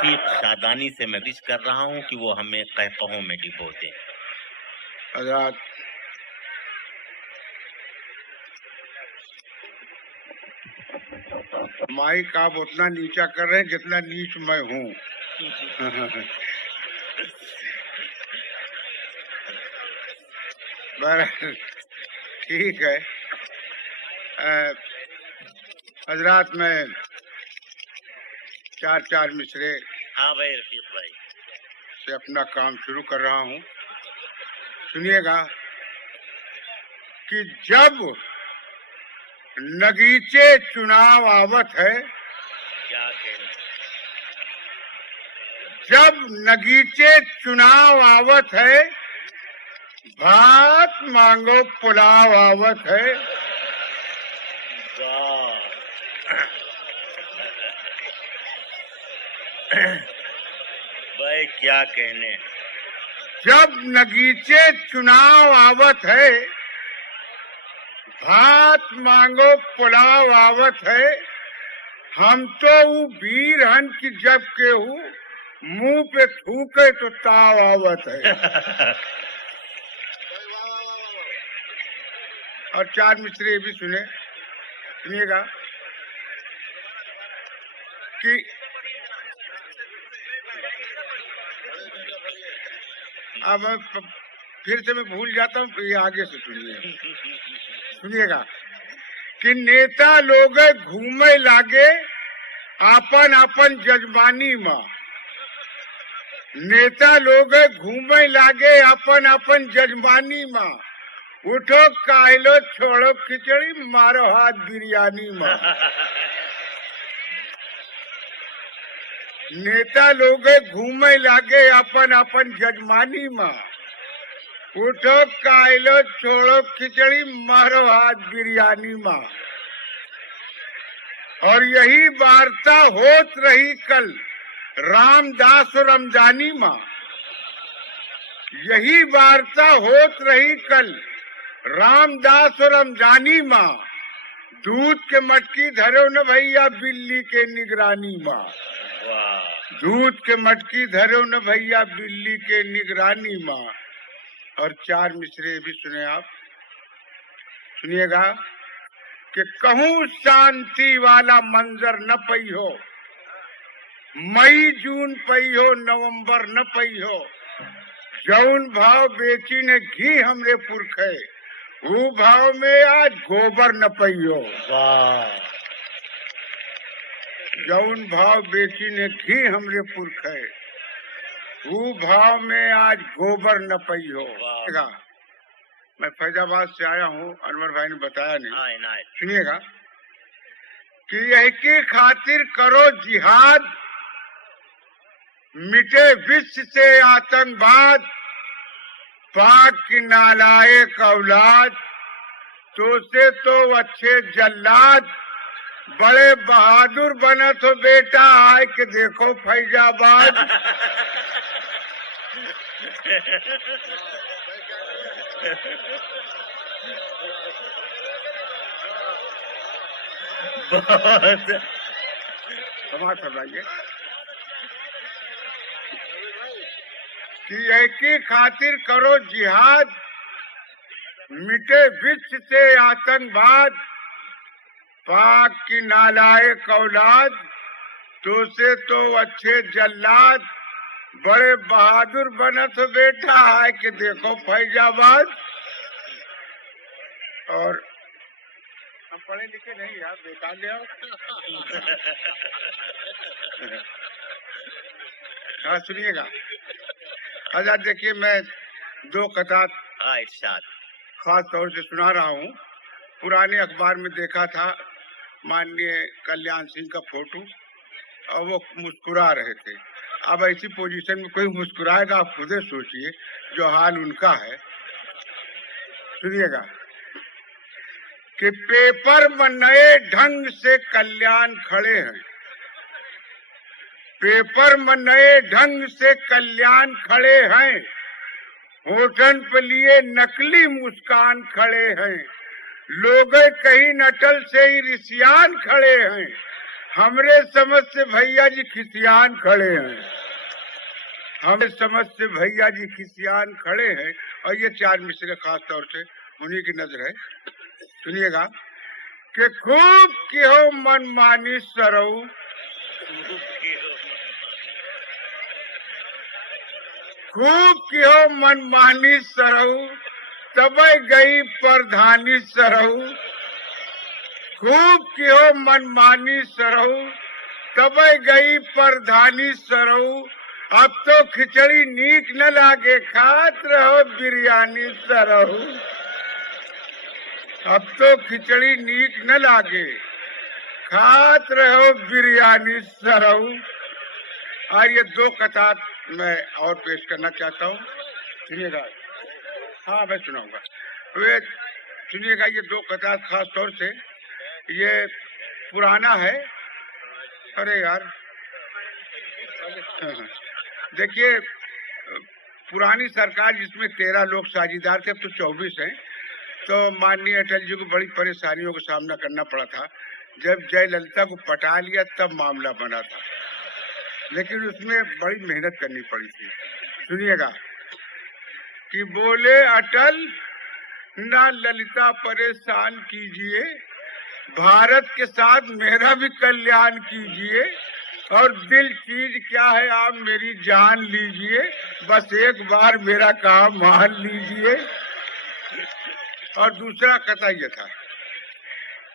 रफीक शादानी से मैं विश कर रहा हूँ कि वो हमें कहकहों में डिबो दे। हजरात, माइक आप उतना नीचा कर रहे हैं जितना नीच मैं हूँ। ठीक है। हजरात, मैं चार मिसरे हाँ भाई रफीक भाई से अपना काम शुरू कर रहा हूँ। सुनिएगा कि जब नगीचे चुनाव आवत है, क्या कहना, जब नगीचे चुनाव आवत है, भात मांगो पुलाव आवत है। भाई क्या कहने, जब नगीचे चुनाव आवत है, भात मांगो पुलाव आवत है। हम तो वो वीर हन की जब केहू मुंह पे थूके तो ताव आवत है। और चार मिसरे भी सुनिएगा कि अब फिर से मैं भूल जाता हूँ, ये आगे से सुनिएगा कि नेता लोग घूमे लागे आपन आपन जजमानी माँ। नेता लोग घूमे लागे अपन अपन जजमानी माँ। उठो कायलो छोड़ो खिचड़ी, मारो हाथ बिरयानी माँ। नेता लोग घूमे लागे अपन अपन जजमानी माँ। उठो कायलो छोड़ो खिचड़ी, मारो हाथ बिरयानी माँ। और यही वार्ता होत रही कल रामदास और रमजानी माँ। यही वार्ता होत रही कल रामदास और रमजानी माँ। दूध के मटकी धरो न भैया बिल्ली के निगरानी माँ। दूध के मटकी धरो न भैया बिल्ली के निगरानी माँ। और चार मिसरे भी सुने आप, सुनिएगा कि कहूँ शांति वाला मंजर न पई हो, मई जून पई हो, नवंबर न पई हो। जौन भाव बेची ने घी हमरे पुरखे, वो भाव में आज गोबर न पई हो। जौन भाव बेची ने घी हमरे पुरखे, वो भाव में आज गोबर न पई हो। मैं फैजाबाद से आया हूँ, अनवर भाई ने बताया नहीं। सुनिएगा कि यह की खातिर करो जिहाद, मिटे विश्व से आतंकवाद। पाक की नालायक औलाद, तो से तो अच्छे जल्लाद। बड़े बहादुर बना तो बेटा आए के देखो फैजाबाद। समाज फरमाइए कि एक ही खातिर करो जिहाद, मिटे विश्व से आतंकवाद। पाक की नालायक औलाद, तो से तो अच्छे जल्लाद। बड़े बहादुर बना तो बेटा आए के देखो फैजाबाद। और हम पढ़े लिखे नहीं यार, बेकार ले आओ। हाँ सुनिएगा। अच्छा देखिए, मैं दो कतार खास तौर से सुना रहा हूँ। पुराने अखबार में देखा था माननीय कल्याण सिंह का फोटो, और वो मुस्कुरा रहे थे। अब ऐसी पोजीशन में कोई मुस्कुराएगा, आप खुद सोचिए जो हाल उनका है। सुनिएगा कि पेपर में नए ढंग से कल्याण खड़े हैं। पेपर में नए ढंग से कल्याण खड़े हैं। होठन पे लिए नकली मुस्कान खड़े हैं। लोग कहीं नटल से ही रिसियान खड़े हैं। हमरे समझ से भैया जी खिसियान खड़े हैं, हमें समझ से भैया जी खिसियान खड़े हैं। और ये चार मिसरे खास तौर से उन्हीं की नजर है। सुनिएगा कि खूब किहो मनमानी सरऊ, खूब किहो मनमानी सरऊ, तबै गई प्रधानी सरऊ, खूब किहो मनमानी सरऊ, तबै गई प्रधानी सरऊ। अब तो खिचड़ी नीक न लागे, खात रहो बिरयानी सरऊ। अब तो खिचड़ी नीक न लागे, खात रहो बिरयानी सरऊ। और ये दो कतार मैं और पेश करना चाहता हूँ, सुनिएगा। हाँ, मैं सुनाऊंगा। वे सुनिएगा, ये दो कतार खास तौर से ये पुराना है। अरे यार, देखिए, पुरानी सरकार जिसमें 13 लोग साझीदार थे, अब तो 24 हैं। तो माननीय अटल जी को बड़ी परेशानियों का सामना करना पड़ा था। जब जयललिता को पटा लिया तब मामला बना था, लेकिन उसमें बड़ी मेहनत करनी पड़ी थी। सुनिएगा कि बोले अटल ना ललिता परेशान कीजिए, भारत के साथ मेरा भी कल्याण कीजिए, और दिल चीज क्या है आप मेरी जान लीजिए, बस एक बार मेरा काम मान लीजिए। और दूसरा कथा ये था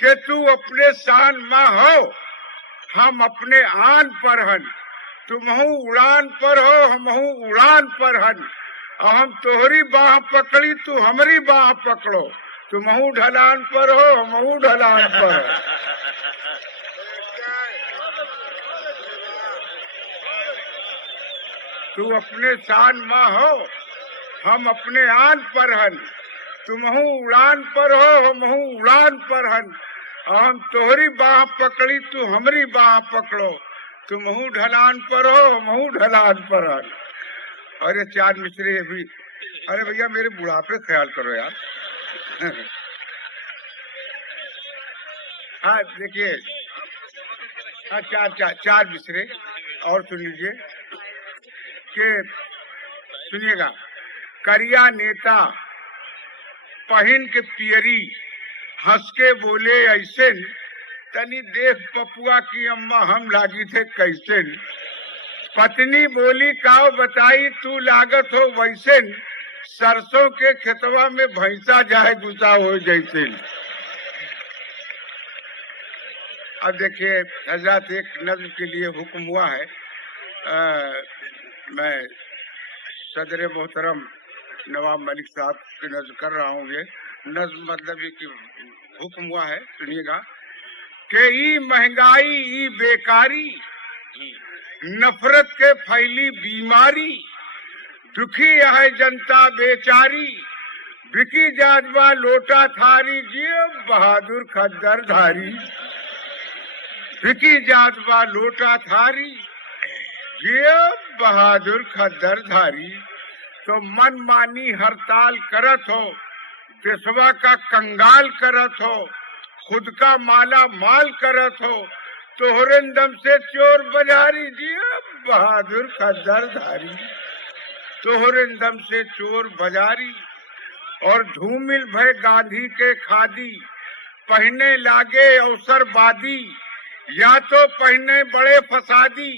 कि तू अपने शान में हो, हम अपने आन पर हन, तुमहू उड़ान पर हो, हमहू उड़ान पर हन। और हम तोहरी बाह पकड़ी, तू हमारी बाह पकड़ो, तुमहू ढलान पर हो, हमहू ढलान पर हो। तू अपने शान में हो, हम अपने आन पर हन, तुमहू उड़ान पर हो, हमहू उड़ान पर हन। और हम तोहरी बाह पकड़ी, तू हमारी बाह पकड़ो, तुमहू ढलान पर हो, हमहू ढलान पर हन। और ये चार मिसरे भी, अरे भैया मेरे बुढ़ापे ख्याल करो यार। हाँ देखिए, हाँ चार मिसरे और सुन लीजिए कि सुनिएगा। करिया नेता पहन के पियरी, हंस के बोले ऐसे, तनी देख पपुआ की अम्मा हम लागी थे कैसे। पत्नी बोली काव बताई तू लागत हो वैसे, सरसों के खेतवा में भैंसा जाए गुस्सा हो जैसे। अब देखिए हजरत, एक नज्म के लिए हुक्म हुआ है। मैं सदर मोहतरम नवाब मलिक साहब की नज्म कर रहा हूँ। ये नज्म मतलब ये कि हुक्म हुआ है, सुनिएगा कि ई महंगाई, ई बेकारी, नफरत के फैली बीमारी, दुखी है जनता बेचारी, बिकी जाजबा लोटा थारी, जियो बहादुर खद्दर धारी। बिकी जाजबा लोटा थारी, जियो बहादुर खद्दर धारी। तो मन मानी हड़ताल करत हो, देशवा का कंगाल करत हो, खुद का माला माल करत हो, तोहरे दम से चोर बाजारी, जियो बहादुर खद्दर धारी। तोहरे दम से चोर बाजारी, और धूमिल भय गांधी के खादी, पहने लागे अवसरवादी, या तो पहने बड़े फसादी,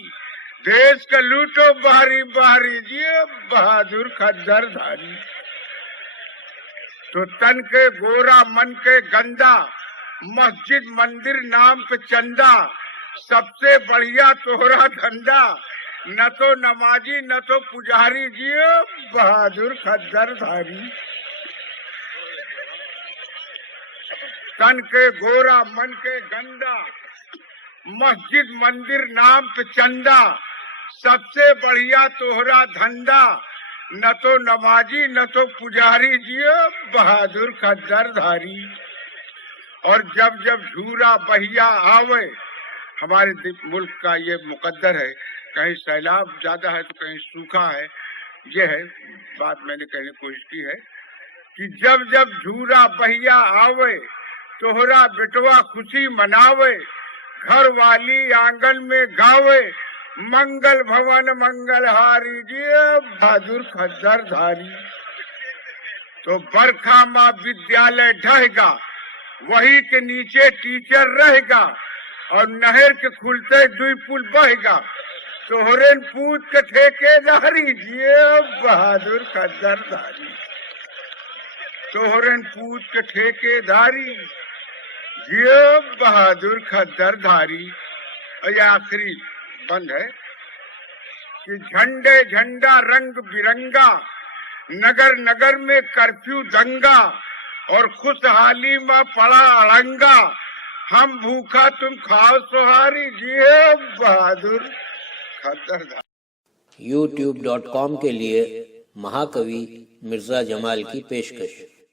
देश का लूटो बाहरी बाहरी, जियो बहादुर खद्दर धारी। तो तन के गोरा मन के गंदा, मस्जिद मंदिर नाम पे चंदा, सबसे बढ़िया तोहरा धंधा, न तो नमाजी न तो पुजारी, जियो बहादुर खद्दर धारी। तन के गोरा मन के गंदा, मस्जिद मंदिर नाम पे चंदा, सबसे बढ़िया तोहरा धंधा, न तो नमाजी न तो पुजारी, जियो बहादुर खद्दर धारी। और जब जब झूरा बहिया आवे, हमारे मुल्क का ये मुकद्दर है, कहीं सैलाब ज्यादा है तो कहीं सूखा है। ये है बात मैंने कहने की कोशिश की है कि जब जब झूरा बहिया आवे, तोहरा बेटवा खुशी मनावे, घर वाली आंगन में गावे मंगल भवन मंगलहारी जी बहादुर खद्दर धारी। तो बरखा माँ विद्यालय ढहेगा, वही के नीचे टीचर रहेगा, और नहर के खुलते दुई पुल बहेगा, तोहरेन पूत के ठेकेदारी जी बहादुर खद्दर धारी। तोहरेन पूत के ठेकेदारी ये बहादुर खद्दर धारी। और ये आखिरी बंद है कि झंडे झंडा रंग बिरंगा, नगर नगर में कर्फ्यू दंगा, और खुशहाली में पड़ा अड़ंगा, हम भूखा तुम खाओ सोहारी जी बहादुर खद्दर धारी। youtube.com के लिए महाकवि मिर्जा जमाल की पेशकश।